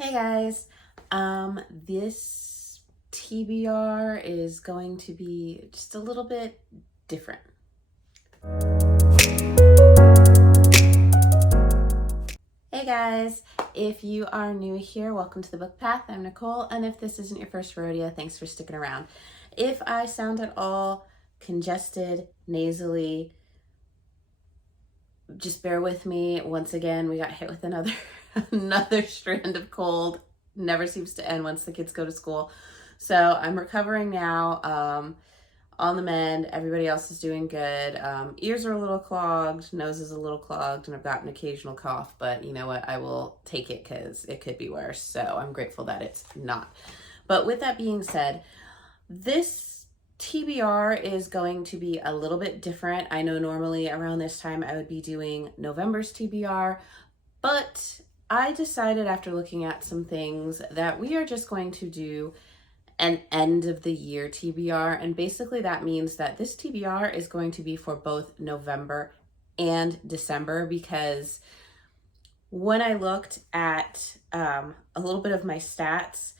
Hey guys, this TBR is going to be just a little bit different. Hey guys, if you are new here, welcome to the Book Path. I'm Nicole, and if this isn't your first rodeo, thanks for sticking around. If I sound at all congested, nasally, just bear with me. Once again, we got hit with another strand of cold. Never seems to end once the kids go to school. So I'm recovering now, on the mend. Everybody else is doing good. Ears are a little clogged, nose is a little clogged, and I've got an occasional cough, but you know what? I will take it because it could be worse. So I'm grateful that it's not. But with that being said, this TBR is going to be a little bit different. I know normally around this time I would be doing November's TBR, but I decided after looking at some things that we are just going to do an end of the year TBR. And basically that means that this TBR is going to be for both November and December, because when I looked at a little bit of my stats,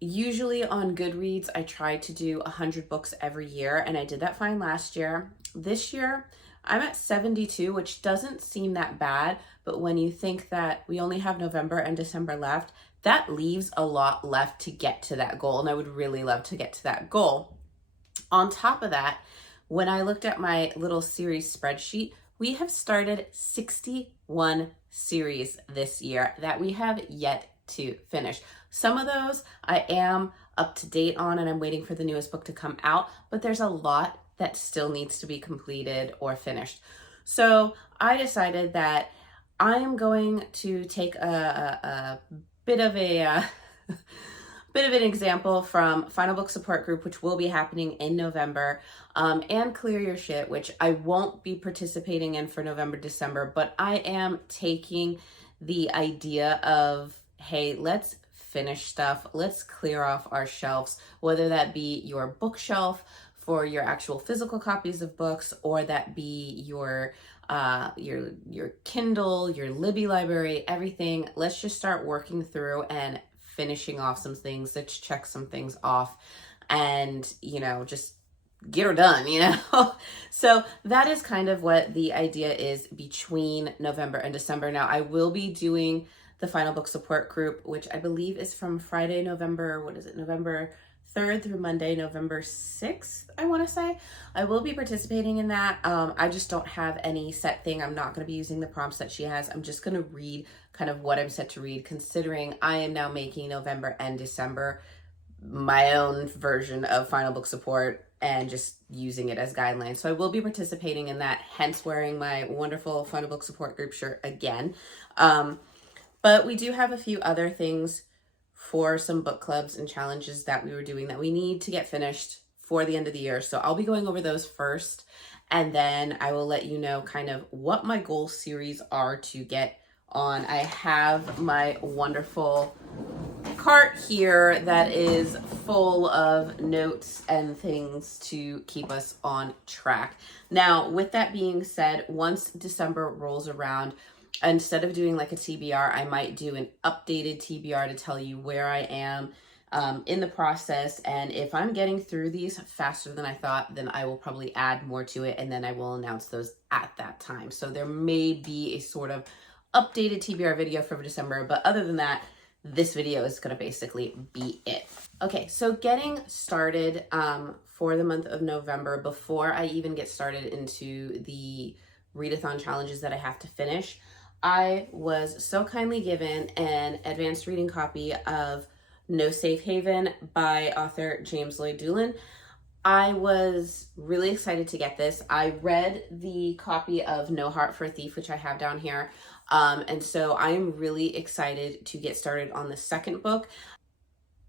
usually on Goodreads, I try to do 100 books every year, and I did that fine last year. This year, I'm at 72, which doesn't seem that bad, but when you think that we only have November and December left, that leaves a lot left to get to that goal, and I would really love to get to that goal. On top of that, when I looked at my little series spreadsheet, we have started 61 series this year that we have yet to finish. Some of those I am up to date on, and I'm waiting for the newest book to come out, but there's a lot that still needs to be completed or finished. So I decided that I am going to take a bit of a bit of an example from Final Book Support Group, which will be happening in November, and Clear Your Shit, which I won't be participating in for November, December, but I am taking the idea of, hey, let's finish stuff. Let's clear off our shelves, whether that be your bookshelf for your actual physical copies of books, or that be your Kindle, your Libby library, everything. Let's just start working through and finishing off some things. Let's check some things off and, just get her done, So that is kind of what the idea is between November and December. Now, I will be doing the Final Book Support Group, which I believe is from Friday, November 3rd through Monday, November 6th, I want to say. I will be participating in that. I just don't have any set thing. I'm not going to be using the prompts that she has. I'm just going to read kind of what I'm set to read, considering I am now making November and December my own version of Final Book Support and just using it as guidelines. So I will be participating in that, hence wearing my wonderful Final Book Support Group shirt again. But we do have a few other things for some book clubs and challenges that we were doing that we need to get finished for the end of the year. So I'll be going over those first, and then I will let you know kind of what my goal series are to get on. I have my wonderful cart here that is full of notes and things to keep us on track. Now, with that being said, once December rolls around, instead of doing like a TBR, I might do an updated TBR to tell you where I am in the process. And if I'm getting through these faster than I thought, then I will probably add more to it, and then I will announce those at that time. So there may be a sort of updated TBR video for December, but other than that, this video is going to basically be it. Okay, so getting started for the month of November, before I even get started into the readathon challenges that I have to finish, I was so kindly given an advanced reading copy of No Safe Haven by author James Lloyd Doolin. I was really excited to get this. I read the copy of No Heart for a Thief, which I have down here. And so I am really excited to get started on the second book.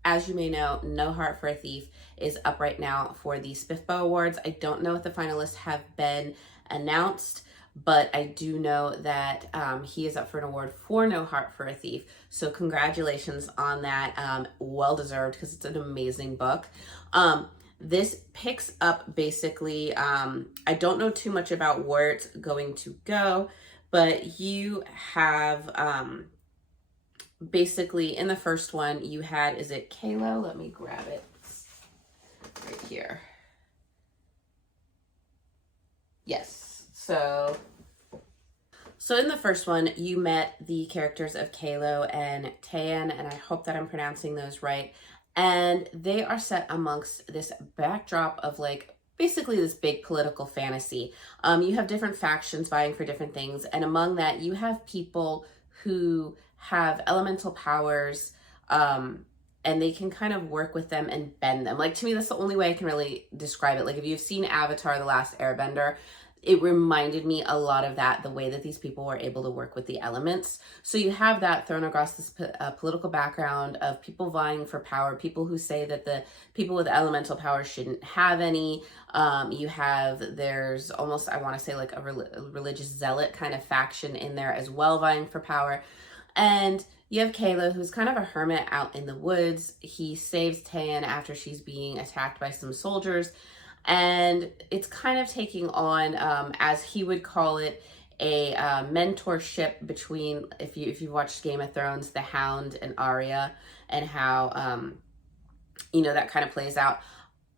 As you may know, No Heart for a Thief is up right now for the SPIFBO Awards. I don't know if the finalists have been announced, but I do know that he is up for an award for No Heart for a Thief. So congratulations on that. Well-deserved, because it's an amazing book. This picks up basically, I don't know too much about where it's going to go, but you have basically in the first one you had, is it Kalo? Let me grab it right here. Yes. So in the first one, you met the characters of Kalo and Tayan, and I hope that I'm pronouncing those right. And they are set amongst this backdrop of like basically this big political fantasy. You have different factions vying for different things, and among that, you have people who have elemental powers, and they can kind of work with them and bend them. Like, to me, that's the only way I can really describe it. Like, if you've seen Avatar: The Last Airbender, it reminded me a lot of that, the way that these people were able to work with the elements. So you have that thrown across this political background of people vying for power, people who say that the people with elemental power shouldn't have any. There's almost, I want to say, like a religious zealot kind of faction in there as well, vying for power. And you have Kalo, who's kind of a hermit out in the woods. He saves Tayan after she's being attacked by some soldiers. And it's kind of taking on, as he would call it, a mentorship between, if you've watched Game of Thrones, the Hound and Arya, and how, that kind of plays out.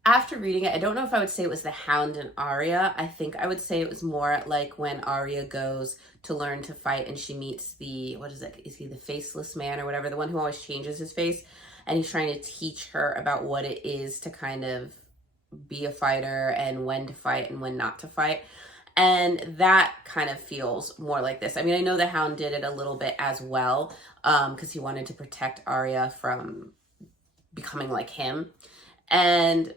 After reading it, I don't know if I would say it was the Hound and Arya. I think I would say it was more like when Arya goes to learn to fight and she meets the, what is it? Is he the faceless man or whatever? The one who always changes his face. And he's trying to teach her about what it is to kind of be a fighter and when to fight and when not to fight. And that kind of feels more like this. I mean, I know the Hound did it a little bit as well, because he wanted to protect Arya from becoming like him. And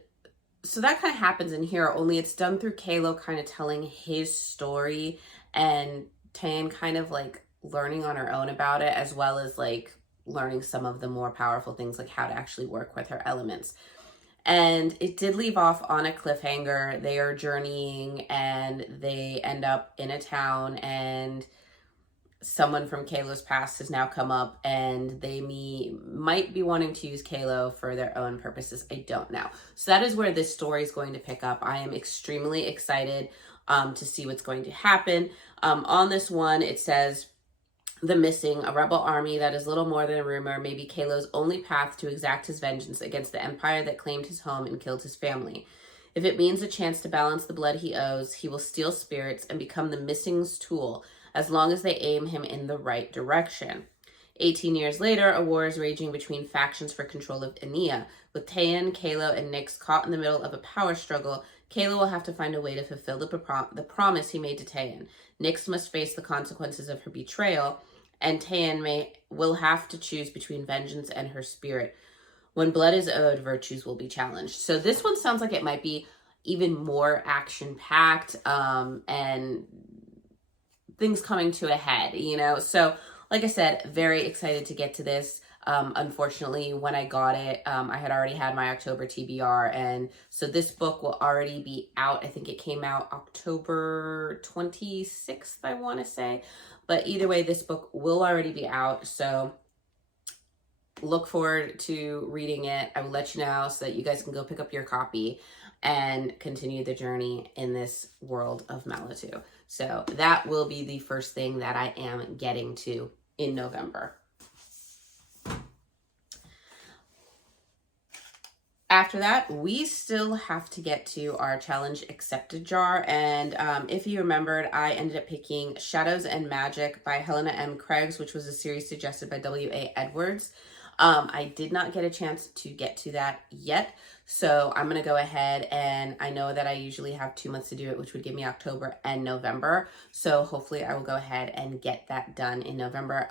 so that kind of happens in here, only it's done through Kalo kind of telling his story and Tan kind of like learning on her own about it, as well as like learning some of the more powerful things, like how to actually work with her elements. And it did leave off on a cliffhanger. They are journeying and they end up in a town, and someone from Kalo's past has now come up, and they might be wanting to use Kalo for their own purposes. I don't know. So that is where this story is going to pick up. I am extremely excited to see what's going to happen. On this one, it says, the missing, a rebel army that is little more than a rumor, may be Kalo's only path to exact his vengeance against the empire that claimed his home and killed his family. If it means a chance to balance the blood he owes, he will steal spirits and become the missing's tool, as long as they aim him in the right direction. 18 years later, a war is raging between factions for control of Enia. With Tayan, Kalo, and Nyx caught in the middle of a power struggle, Kalo will have to find a way to fulfill the promise he made to Tayan. Nyx must face the consequences of her betrayal, and Tayan will have to choose between vengeance and her spirit. When blood is owed, virtues will be challenged. So this one sounds like it might be even more action-packed, and things coming to a head, So, like I said, very excited to get to this. Unfortunately, when I got it, I had already had my October TBR, and so this book will already be out. I think it came out October 26th, I want to say. But either way, this book will already be out, so look forward to reading it. I will let you know so that you guys can go pick up your copy and continue the journey in this world of Malitu. So that will be the first thing that I am getting to in November. After that, we still have to get to our challenge accepted jar. And if you remembered, I ended up picking Shadows and Magic by Helena M. Craigs, which was a series suggested by W.A. Edwards. I did not get a chance to get to that yet. So I'm going to go ahead, and I know that I usually have 2 months to do it, which would give me October and November. So hopefully I will go ahead and get that done in November.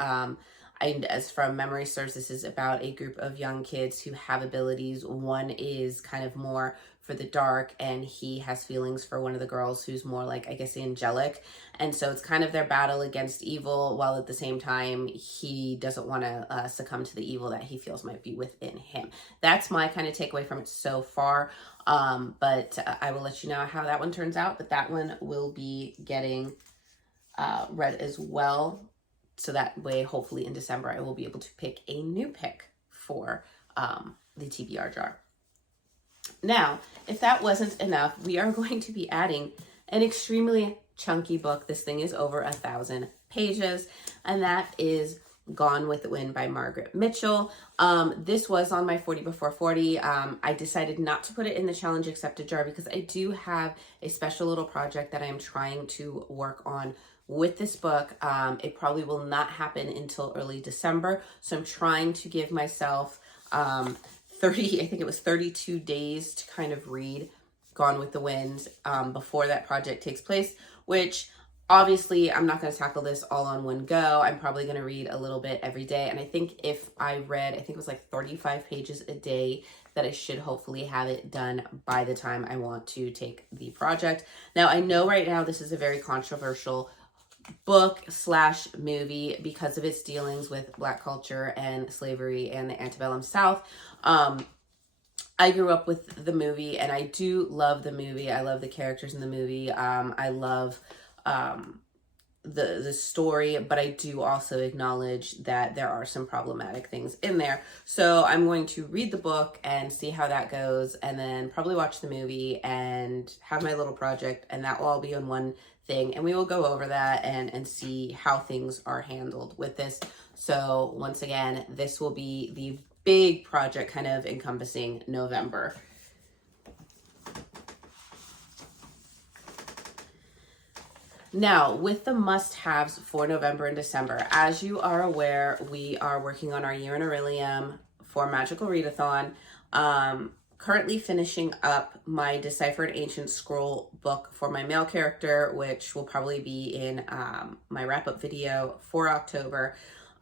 As from memory serves, this is about a group of young kids who have abilities. One is kind of more for the dark, and he has feelings for one of the girls who's more like, I guess, angelic. And so it's kind of their battle against evil, while at the same time, he doesn't want to succumb to the evil that he feels might be within him. That's my kind of takeaway from it so far. But I will let you know how that one turns out. But that one will be getting read as well. So that way, hopefully in December, I will be able to pick a new pick for the TBR jar. Now, if that wasn't enough, we are going to be adding an extremely chunky book. This thing is over 1,000 pages, and that is Gone with the Wind by Margaret Mitchell. This was on my 40 before 40. I decided not to put it in the challenge accepted jar because I do have a special little project that I am trying to work on with this book. It probably will not happen until early December. So I'm trying to give myself 30, I think it was 32 days to kind of read Gone with the Wind before that project takes place, which obviously I'm not going to tackle this all on one go. I'm probably going to read a little bit every day. And I think if I read, I think it was like 35 pages a day, that I should hopefully have it done by the time I want to take the project. Now, I know right now this is a very controversial book slash movie because of its dealings with Black culture and slavery and the antebellum South. I grew up with the movie and I do love the movie. I love the characters in the movie. I love the story, but I do also acknowledge that there are some problematic things in there. So I'm going to read the book and see how that goes, and then probably watch the movie and have my little project, and that will all be on one thing, and we will go over that and see how things are handled with this. So once again, this will be the big project kind of encompassing November. Now, with the must-haves for November and December, as you are aware, we are working on our year in Aurelium for Magical Readathon. Currently finishing up my Deciphered Ancient Scroll book for my male character, which will probably be in my wrap-up video for October.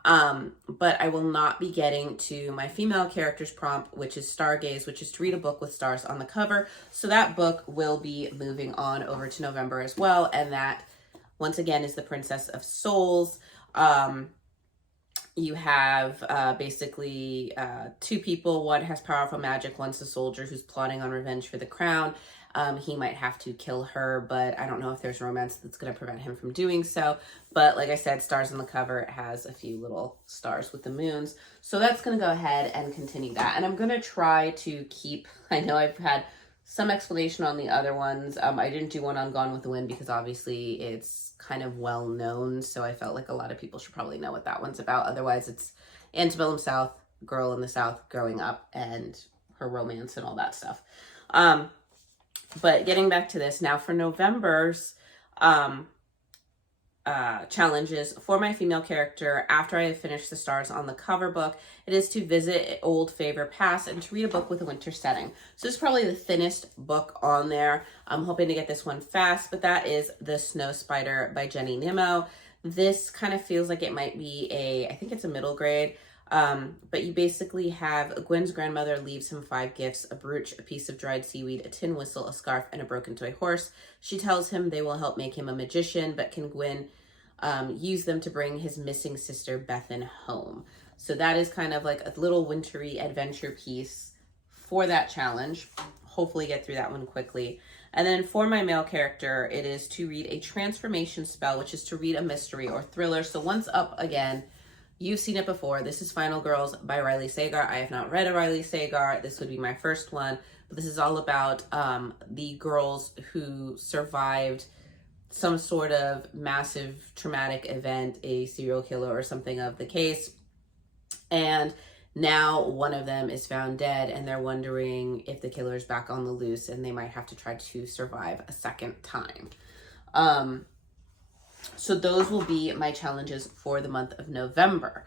But I will not be getting to my female character's prompt, which is Stargaze, which is to read a book with stars on the cover. So that book will be moving on over to November as well, and that once again is the Princess of Souls. You have basically two people. One has powerful magic. One's a soldier who's plotting on revenge for the crown. He might have to kill her, but I don't know if there's romance that's going to prevent him from doing so. But like I said, stars on the cover, it has a few little stars with the moons. So that's going to go ahead and continue that. And I'm going to try to keep, I know I've had some explanation on the other ones. I didn't do one on Gone with the Wind because obviously it's kind of well known. So I felt like a lot of people should probably know what that one's about. Otherwise, it's antebellum South, girl in the South growing up and her romance and all that stuff. But getting back to this, now for November's challenges for my female character, after I have finished the stars on the cover book, it is to visit old favorite past and to read a book with a winter setting. So this is probably the thinnest book on there. I'm hoping to get this one fast, but that is The Snow Spider by Jenny Nimmo. This kind of feels like it might be I think it's a middle grade. But you basically have Gwen's grandmother leaves him 5 gifts: a brooch, a piece of dried seaweed, a tin whistle, a scarf, and a broken toy horse. She tells him they will help make him a magician, but can Gwen use them to bring his missing sister Bethan home? So that is kind of like a little wintry adventure piece for that challenge. Hopefully get through that one quickly. And then for my male character, it is to read a transformation spell, which is to read a mystery or thriller. So once up again, you've seen it before. This is Final Girls by Riley Seagar. I have not read a Riley Seagar. This would be my first one. But this is all about the girls who survived some sort of massive traumatic event, a serial killer or something of the case. And now one of them is found dead and they're wondering if the killer is back on the loose and they might have to try to survive a second time. So those will be my challenges for the month of November.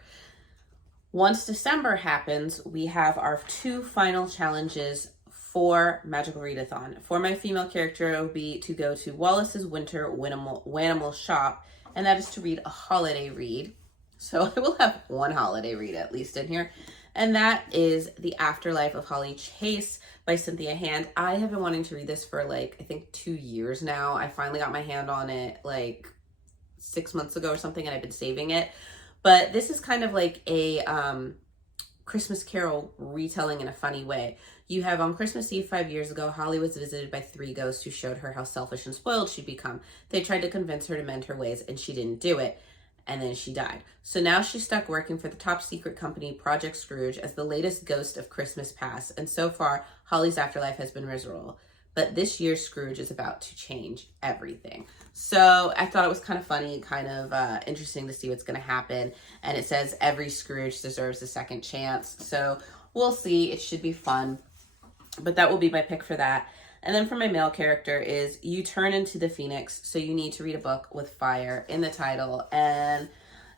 Once December happens, we have our 2 final challenges for Magical Readathon. For my female character, it will be to go to Wallace's Winter Wanimal Shop, and that is to read a holiday read. So I will have one holiday read at least in here, and that is The Afterlife of Holly Chase by Cynthia Hand. I have been wanting to read this for I think 2 years now. I finally got my hand on it 6 months ago or something, and I've been saving it. But this is kind of like a Christmas Carol retelling in a funny way. You have on Christmas Eve 5 years ago, Holly was visited by 3 ghosts who showed her how selfish and spoiled she'd become. They tried to convince her to mend her ways, and she didn't do it. And then she died. So now she's stuck working for the top secret company Project Scrooge as the latest ghost of Christmas past. And so far, Holly's afterlife has been miserable. but this year's Scrooge is about to change everything. So I thought it was kind of funny, kind of interesting to see what's going to happen. And it says every Scrooge deserves a second chance. So we'll see. It should be fun. But that will be my pick for that. And then for my male character is you turn into the Phoenix, so you need to read a book with fire in the title. And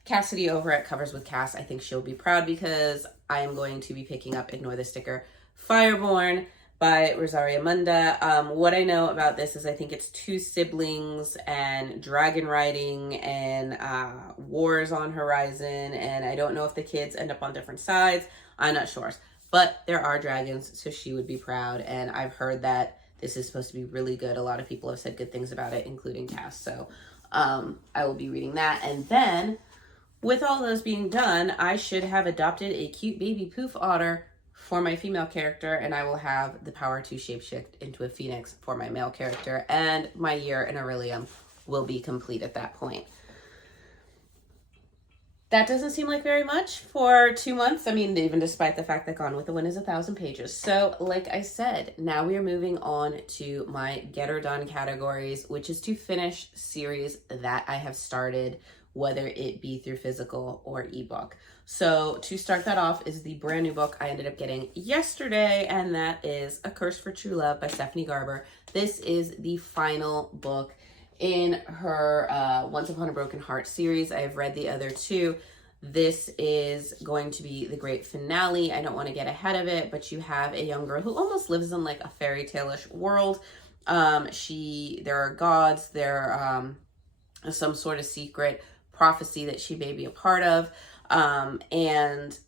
Cassidy over at Covers with Cass, I think she'll be proud because I am going to be picking up Ignore the Sticker Fireborn by Rosaria Munda. What I know about this is I think it's two siblings and dragon riding and wars on horizon. And I don't know if the kids end up on different sides. I'm not sure. But there are dragons, so she would be proud. And I've heard that this is supposed to be really good. A lot of people have said good things about it, including Cass. So I will be reading that. And then, with all those being done, I should have adopted a cute baby poof otter for my female character, and I will have the power to shapeshift into a phoenix for my male character. And my year in Aurelium will be complete at that point. That doesn't seem like very much for 2 months. I mean, even despite the fact that Gone with the Wind is 1,000 pages. So, like I said, now we are moving on to my Get Her Done categories, which is to finish series that I have started, whether it be through physical or ebook. So, to start that off is the brand new book I ended up getting yesterday, and that is A Curse for True Love by Stephanie Garber. This is the final book in her Once Upon a Broken Heart series. I have read the other two. This is going to be the great finale. I don't want to get ahead of it, but you have a young girl who almost lives in like a fairy tale-ish world. There are gods, there some sort of secret prophecy that she may be a part of. And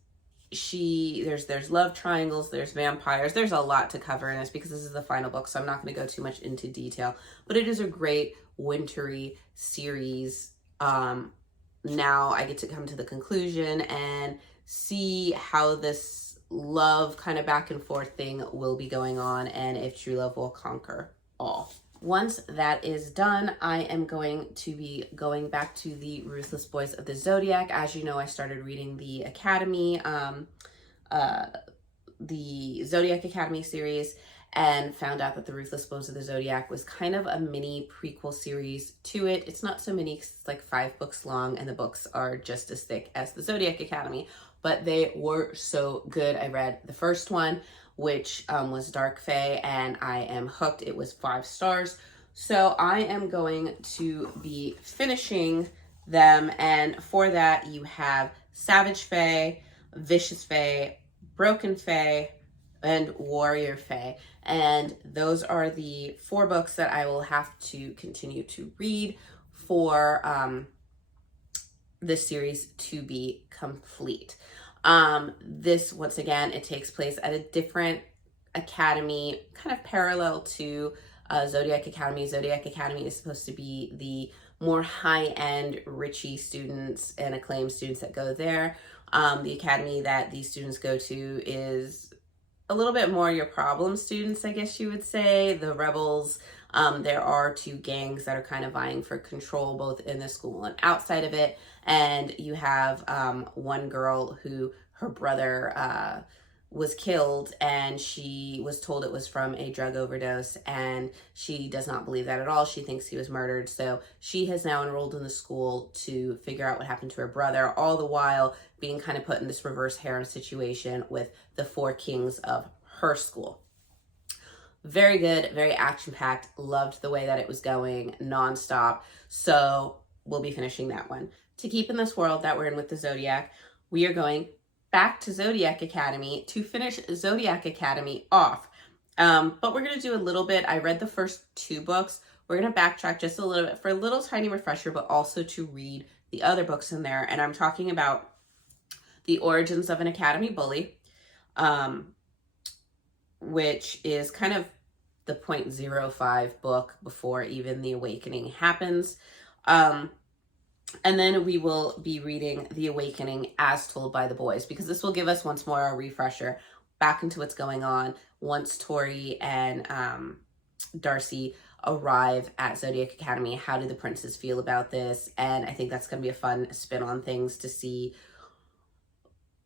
there's love triangles, there's vampires, there's a lot to cover in this because this is the final book, so I'm not going to go too much into detail, but it is a great wintry series. Now I get to come to the conclusion and see how this love kind of back and forth thing will be going on and if true love will conquer all. Once that is done, I am going to be going back to the Ruthless Boys of the Zodiac. As you know, I started reading the Academy, the Zodiac Academy series, and found out that the Ruthless Boys of the Zodiac was kind of a mini prequel series to it. It's not so many, it's like 5 books long, and the books are just as thick as the Zodiac Academy, but they were so good. I read the first one, which was Dark Fae, and I am hooked. It was 5 stars. So I am going to be finishing them, and for that you have Savage Fae, Vicious Fae, Broken Fae, and Warrior Fae. And those are the 4 books that I will have to continue to read for this series to be complete. This, once again, it takes place at a different academy, kind of parallel to Zodiac Academy. Zodiac Academy is supposed to be the more high-end, richy students and acclaimed students that go there. The academy that these students go to is a little bit more your problem students, I guess you would say, the rebels. There are 2 gangs that are kind of vying for control both in the school and outside of it. And you have one girl who her brother was killed, and she was told it was from a drug overdose, and she does not believe that at all. She thinks he was murdered. So she has now enrolled in the school to figure out what happened to her brother, all the while being kind of put in this reverse harem situation with the 4 kings of her school. Very good, very action-packed. Loved the way that it was going nonstop. So we'll be finishing that one. To keep in this world that we're in with the Zodiac, we are going back to Zodiac Academy to finish Zodiac Academy off. But we're going to do a little bit. I read the first 2 books. We're going to backtrack just a little bit for a little tiny refresher, but also to read the other books in there. And I'm talking about The Origins of an Academy Bully, which is kind of the 0.05 book before even The Awakening happens. And then we will be reading The Awakening as told by the boys, because this will give us once more a refresher back into what's going on once Tori and Darcy arrive at Zodiac Academy. How do the princes feel about this? And I think that's going to be a fun spin on things to see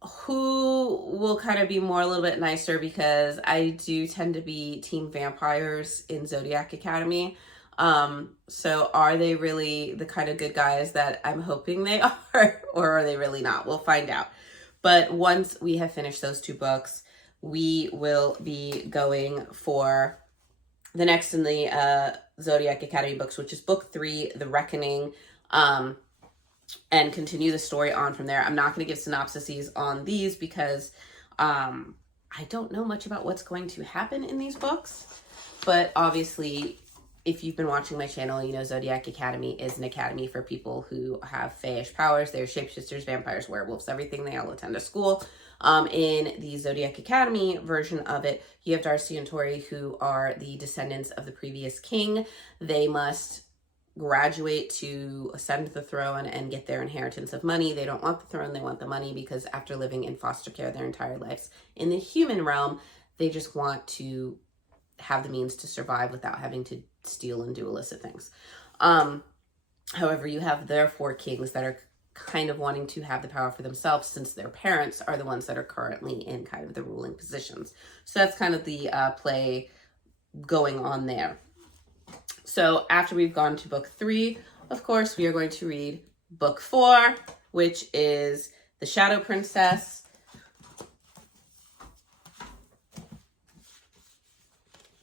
who will kind of be more a little bit nicer, because I do tend to be team vampires in Zodiac Academy. So are they really the kind of good guys that I'm hoping they are, or are they really not? We'll find out. But once we have finished those two books, we will be going for the next in the Zodiac Academy books, which is book 3, The Reckoning, and continue the story on from there. I'm not going to give synopsises on these because I don't know much about what's going to happen in these books. But obviously, if you've been watching my channel, you know Zodiac Academy is an academy for people who have fayish powers. They're shapeshifters, vampires, werewolves, everything. They all attend a school. In the Zodiac Academy version of it, you have Darcy and Tori, who are the descendants of the previous king. They must graduate to ascend the throne and get their inheritance of money. They don't want the throne, they want the money, because after living in foster care their entire lives in the human realm, they just want to have the means to survive without having to steal and do illicit things. However, you have their 4 kings that are kind of wanting to have the power for themselves, since their parents are the ones that are currently in kind of the ruling positions. So that's kind of the play going on there. So after we've gone to book 3, of course, we are going to read book 4, which is The Shadow Princess.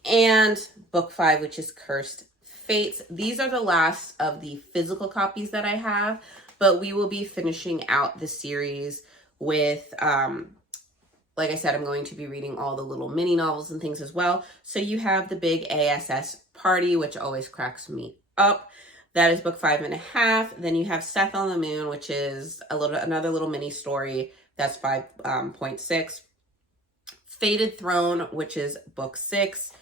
And book 5, which is Cursed Fates. These are the last of the physical copies that I have, but we will be finishing out the series with, like I said, I'm going to be reading all the little mini novels and things as well. So you have the big ASS party, which always cracks me up. That is book 5.5. Then you have Seth on the Moon, which is another little mini story. That's 5.6. Fated Throne, which is book 6.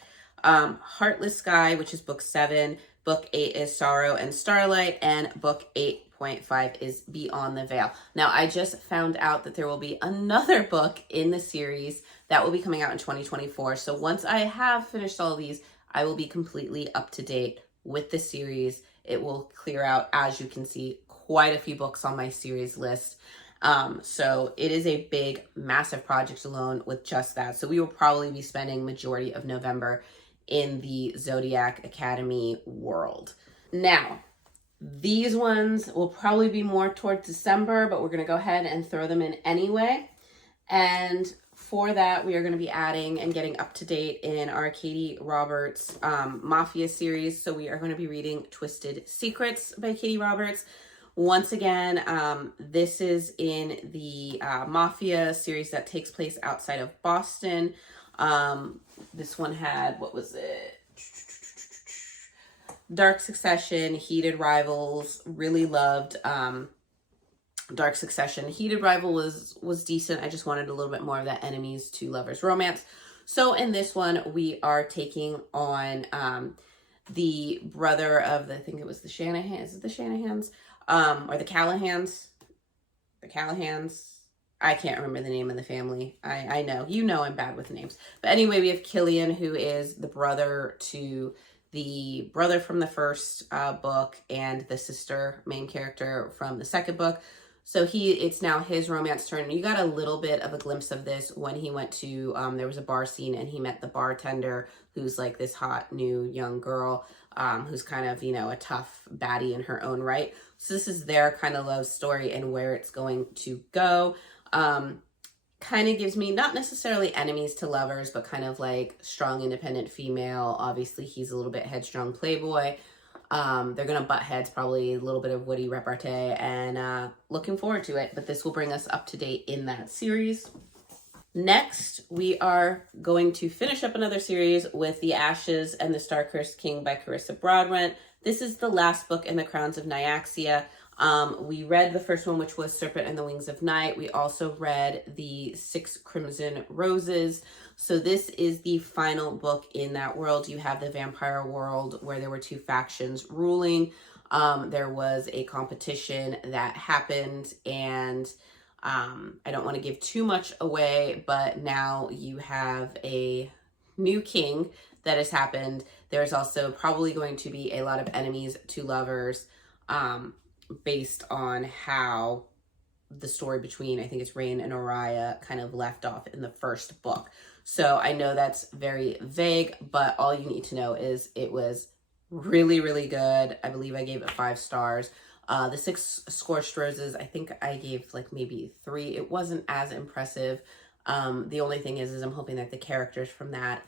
Heartless Sky, which is book 7. Book 8 is Sorrow and Starlight, and book 8.5 is Beyond the Veil. Now, I just found out that there will be another book in the series that will be coming out in 2024. So once I have finished all these, I will be completely up to date with the series. It will clear out, as you can see, quite a few books on my series list. So it is a big, massive project alone with just that. So we will probably be spending majority of November in the Zodiac Academy world. Now, these ones will probably be more towards December, but we're going to go ahead and throw them in anyway. And for that, we are going to be adding and getting up to date in our Katie Roberts Mafia series. So we are going to be reading Twisted Secrets by Katie Roberts. Once again, this is in the Mafia series that takes place outside of Boston. This one had, what was it? Dark Succession, Heated Rivals. Really loved Dark Succession. Heated Rival was decent. I just wanted a little bit more of that enemies to lovers romance. So in this one, we are taking on the brother of I think it was the Shanahans. Is it the Shanahans? Or the Callahans? The Callahans? I can't remember the name of the family. I know. You know I'm bad with names. But anyway, we have Killian, who is the brother to the brother from the first book and the sister main character from the second book. So it's now his romance turn. You got a little bit of a glimpse of this when he went to, there was a bar scene and he met the bartender, who's like this hot new young girl, who's kind of, a tough baddie in her own right. So this is their kind of love story and where it's going to go. Kind of gives me not necessarily enemies to lovers, but kind of like strong, independent female. Obviously, he's a little bit headstrong playboy. They're going to butt heads, probably a little bit of witty repartee, and looking forward to it. But this will bring us up to date in that series. Next, we are going to finish up another series with The Ashes and the Star-Cursed King by Carissa Broadbent. This is the last book in the Crowns of Nyaxia. We read the first one, which was Serpent and the Wings of Night. We also read the 6 Crimson Roses. So this is the final book in that world. You have the vampire world where there were 2 factions ruling. There was a competition that happened, and I don't want to give too much away, but now you have a new king that has happened. There's also probably going to be a lot of enemies to lovers, based on how the story between, I think it's Rain and Araya, kind of left off in the first book. So I know that's very vague, but all you need to know is it was really, really good. I believe I gave it 5 stars. The 6 Scorched Roses, I think I gave like maybe 3. It wasn't as impressive. The only thing is I'm hoping that the characters from that,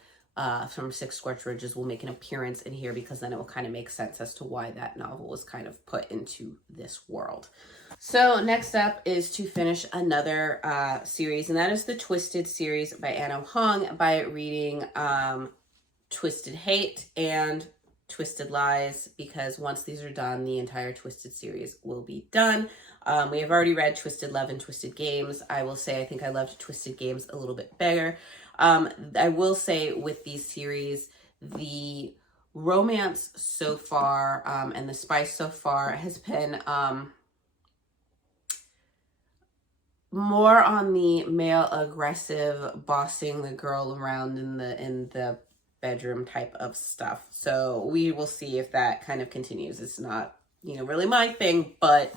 from 6 Scorched Roses will make an appearance in here, because then it will kind of make sense as to why that novel was kind of put into this world. So next up is to finish another series, and that is the Twisted series by Anna Hong, by reading Twisted Hate and Twisted Lies, because once these are done, the entire Twisted series will be done. We have already read Twisted Love and Twisted Games. I will say I think I loved Twisted Games a little bit better. I will say with these series, the romance so far and the spice so far has been more on the male aggressive bossing the girl around in the bedroom type of stuff. So we will see if that kind of continues. It's not, really my thing, but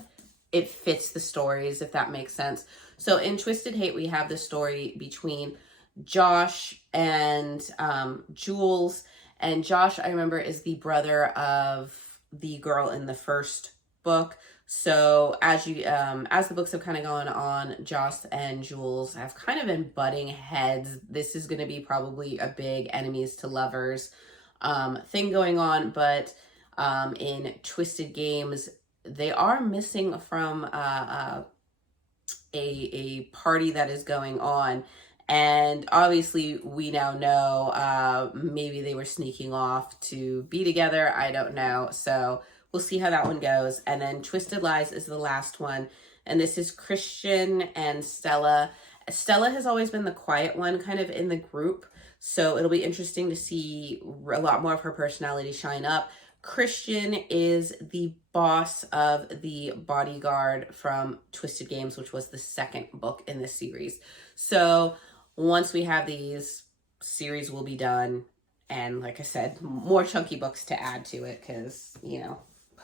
it fits the stories, if that makes sense. So in Twisted Hate, we have the story between Josh and Jules. And Josh, I remember, is the brother of the girl in the first book. So as the books have kind of gone on, Josh and Jules have kind of been butting heads. This is going to be probably a big enemies to lovers thing going on. But in Twisted Games, they are missing from a party that is going on. And obviously we now know maybe they were sneaking off to be together. I don't know. So we'll see how that one goes. And then Twisted Lies is the last one. And this is Christian and Stella. Stella has always been the quiet one kind of in the group. So it'll be interesting to see a lot more of her personality shine up. Christian is the boss of the bodyguard from Twisted Games, which was the second book in this series. So once we have these, series will be done. And like I said, more chunky books to add to it, because,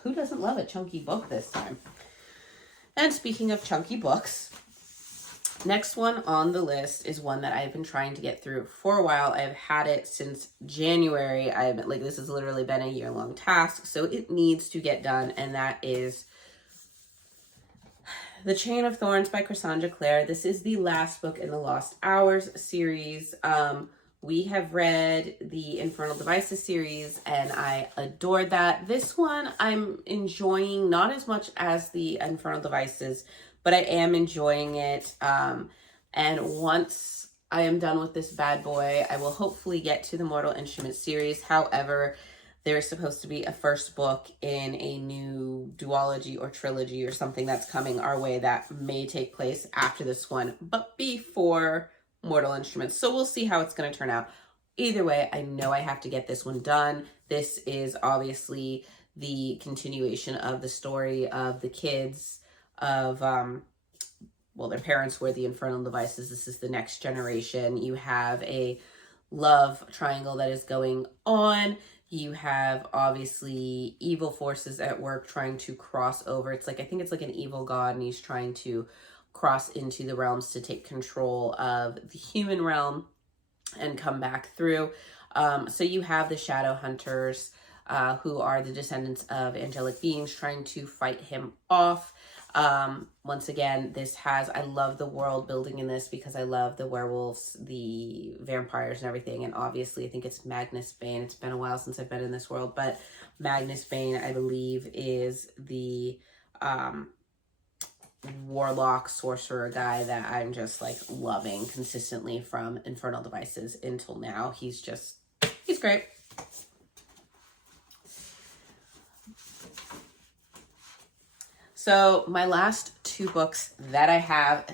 who doesn't love a chunky book this time? And speaking of chunky books, next one on the list is one that I've been trying to get through for a while. I've had it since January. This has literally been a year-long task, so it needs to get done, and that is The Chain of Thorns by Clir. This is the last book in the Lost Hours series. We have read the Infernal Devices series, and I adored that. This one I'm enjoying, not as much as the Infernal Devices, but I am enjoying it. And once I am done with this bad boy, I will hopefully get to the Mortal Instruments series. However, there is supposed to be a first book in a new duology or trilogy or something that's coming our way that may take place after this one, but before Mortal Instruments. So we'll see how it's going to turn out. Either way, I know I have to get this one done. This is obviously the continuation of the story of the kids of, their parents were the Infernal Devices. This is the next generation. You have a love triangle that is going on. You have obviously evil forces at work trying to cross over. I think it's like an evil god, and he's trying to cross into the realms to take control of the human realm and come back through. So you have the Shadow Hunters, who are the descendants of angelic beings, trying to fight him off. Once again, I love the world building in this, because I love the werewolves, the vampires and everything. And obviously I think it's Magnus Bane. It's been a while since I've been in this world, but Magnus Bane, I believe, is the warlock sorcerer guy that I'm just loving consistently from Infernal Devices until now. He's great. So my last 2 books that I have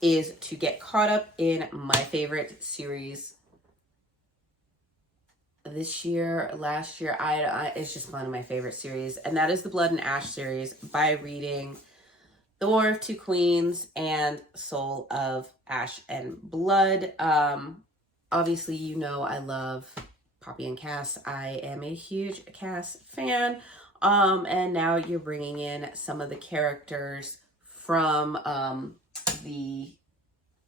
is to get caught up in my favorite series this year, last year. It's just one of my favorite series, and that is the Blood and Ash series, by reading The War of Two Queens and Soul of Ash and Blood. Obviously, I love Poppy and Cass. I am a huge Cass fan. And now you're bringing in some of the characters from the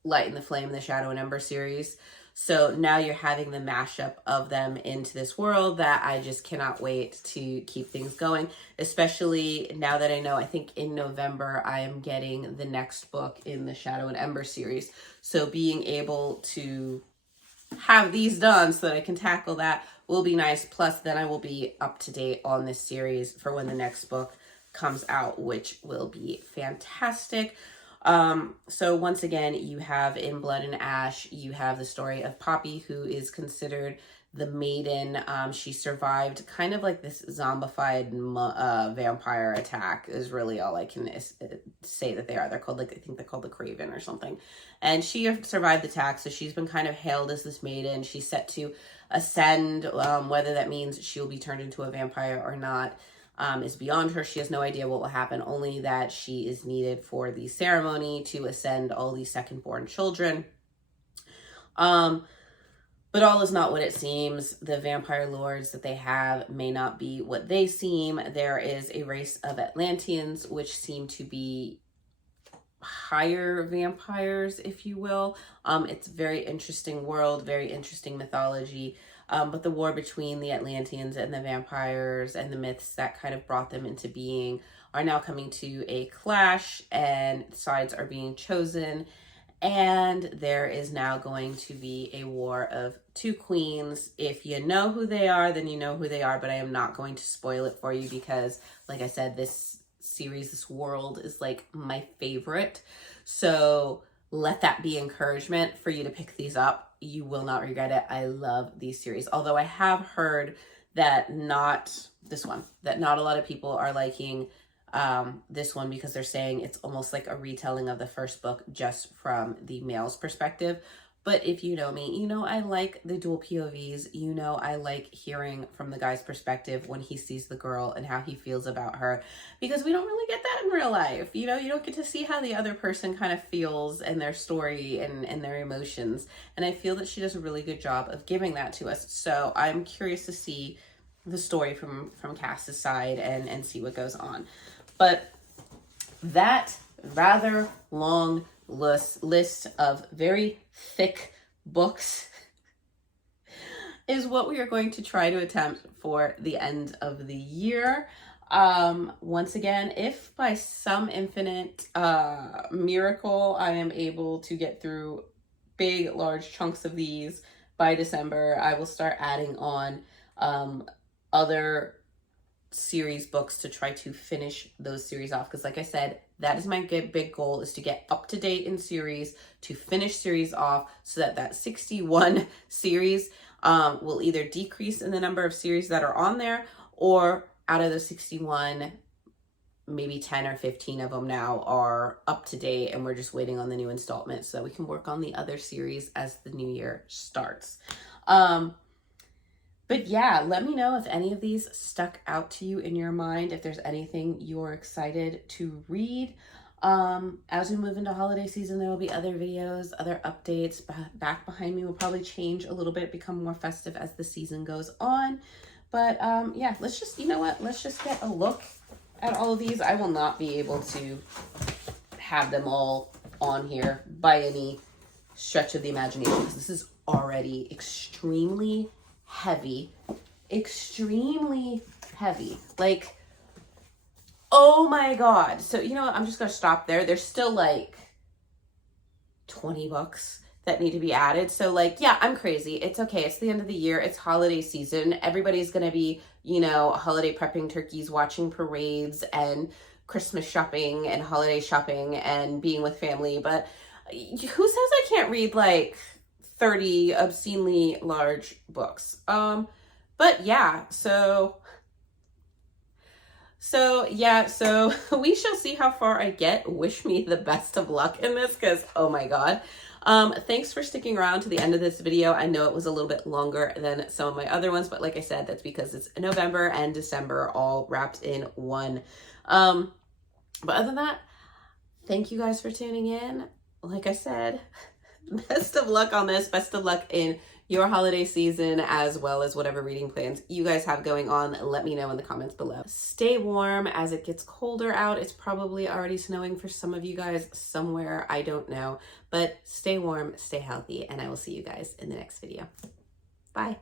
Light and the Flame and the Shadow and Ember series. So now you're having the mashup of them into this world that I just cannot wait to keep things going, especially now that I know, I think in November, I am getting the next book in the Shadow and Ember series. So being able to have these done so that I can tackle that will be nice. Plus, then I will be up to date on this series for when the next book comes out, which will be fantastic. So once again, you have in Blood and Ash, you have the story of Poppy, who is considered the maiden. She survived kind of like this zombified vampire attack is really all I can say that they are. They're called, like, I think they're called the Craven or something. And she survived the attack, so she's been kind of hailed as this maiden. She's set to ascend, whether that means she'll be turned into a vampire or not. Is beyond her. She has no idea what will happen, only that she is needed for the ceremony to ascend all these second-born children. But all is not what it seems. The vampire lords that they have may not be what they seem. There is a race of Atlanteans, which seem to be higher vampires, if you will. It's a very interesting world, very interesting mythology. But the war between the Atlanteans and the vampires and the myths that kind of brought them into being are now coming to a clash, and sides are being chosen. And there is now going to be a war of two queens. If you know who they are, then you know who they are, but I am not going to spoil it for you because, like I said, this series, this world is like my favorite. So let that be encouragement for you to pick these up. You will not regret it. I love these series. Although I have heard that not a lot of people are liking this one because they're saying it's almost like a retelling of the first book just from the male's perspective. But if you know me, you know I like the dual POVs. You know I like hearing from the guy's perspective when he sees the girl and how he feels about her, because we don't really get that in real life. You know, you don't get to see how the other person kind of feels and their story and their emotions. And I feel that she does a really good job of giving that to us. So I'm curious to see the story from Cass's side and see what goes on. But that rather long list of very thick books is what we are going to try to attempt for the end of the year. Once again, if by some infinite miracle I am able to get through big, large chunks of these by December, I will start adding on other series books to try to finish those series off, because like I said, that is my big goal, is to get up to date in series, to finish series off, so that 61 series will either decrease in the number of series that are on there, or out of the 61, maybe 10 or 15 of them now are up to date and we're just waiting on the new installment so that we can work on the other series as the new year starts. But yeah, let me know if any of these stuck out to you in your mind, if there's anything you're excited to read. As we move into holiday season, there will be other videos, other updates. Back behind me will probably change a little bit, become more festive as the season goes on. But yeah, let's just, let's just get a look at all of these. I will not be able to have them all on here by any stretch of the imagination, because this is already extremely heavy. Like, oh my god. So you know what, I'm just gonna stop there. There's still like 20 books that need to be added. So like, yeah, I'm crazy. It's okay. It's the end of the year. It's holiday season. Everybody's gonna be, holiday prepping turkeys, watching parades and Christmas shopping and holiday shopping and being with family. But who says I can't read like 30 obscenely large books? But yeah, so we shall see how far I get. Wish me the best of luck in this, because oh my god. Thanks for sticking around to the end of this video. I know it was a little bit longer than some of my other ones, but like I said, that's because it's November and December all wrapped in one. But other than that, thank you guys for tuning in. Like I said, best of luck on this. Best of luck in your holiday season, as well as whatever reading plans you guys have going on. Let me know in the comments below. Stay warm as it gets colder out. It's probably already snowing for some of you guys somewhere. I don't know, but stay warm, stay healthy, and I will see you guys in the next video. Bye.